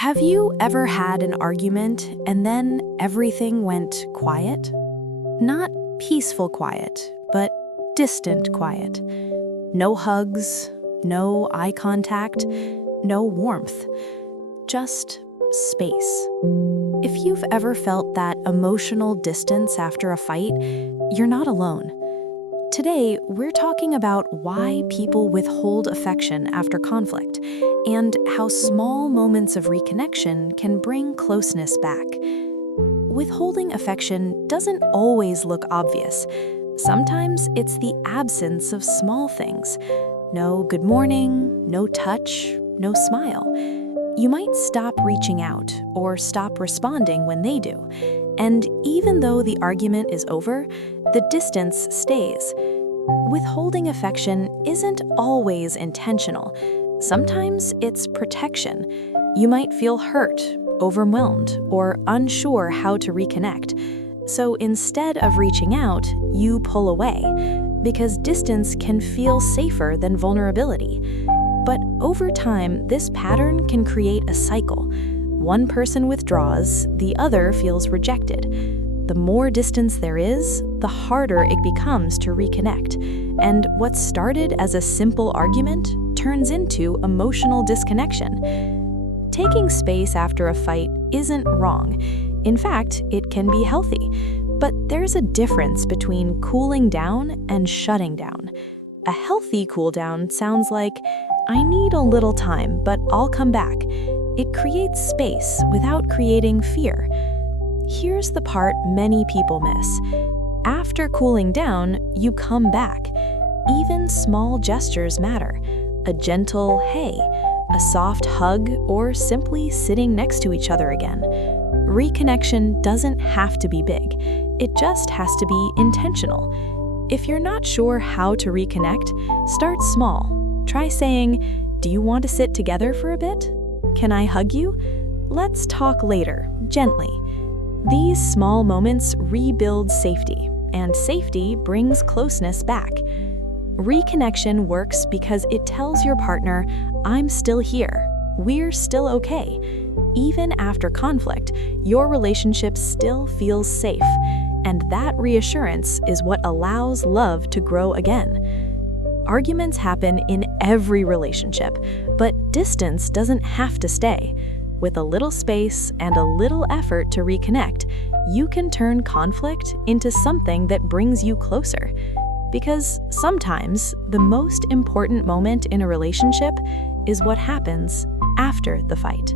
Have you ever had an argument and then everything went quiet? Not peaceful quiet, but distant quiet. No hugs, no eye contact, no warmth. Just space. If you've ever felt that emotional distance after a fight, you're not alone. Today, we're talking about why people withhold affection after conflict and how small moments of reconnection can bring closeness back. Withholding affection doesn't always look obvious. Sometimes it's the absence of small things. No good morning, no touch, no smile. You might stop reaching out or stop responding when they do. And even though the argument is over, the distance stays. Withholding affection isn't always intentional. Sometimes it's protection. You might feel hurt, overwhelmed, or unsure how to reconnect. So instead of reaching out, you pull away, because distance can feel safer than vulnerability. But over time, this pattern can create a cycle. One person withdraws, the other feels rejected. The more distance there is, the harder it becomes to reconnect. And what started as a simple argument turns into emotional disconnection. Taking space after a fight isn't wrong. In fact, it can be healthy. But there's a difference between cooling down and shutting down. A healthy cool down sounds like, I need a little time, but I'll come back. It creates space without creating fear. Here's the part many people miss. After cooling down, you come back. Even small gestures matter. A gentle hey, a soft hug, or simply sitting next to each other again. Reconnection doesn't have to be big. It just has to be intentional. If you're not sure how to reconnect, start small. Try saying, do you want to sit together for a bit? Can I hug you? Let's talk later, gently. These small moments rebuild safety, and safety brings closeness back. Reconnection works because it tells your partner, I'm still here, we're still okay. Even after conflict, your relationship still feels safe, and that reassurance is what allows love to grow again. Arguments happen in every relationship, but distance doesn't have to stay. With a little space and a little effort to reconnect, you can turn conflict into something that brings you closer. Because sometimes the most important moment in a relationship is what happens after the fight.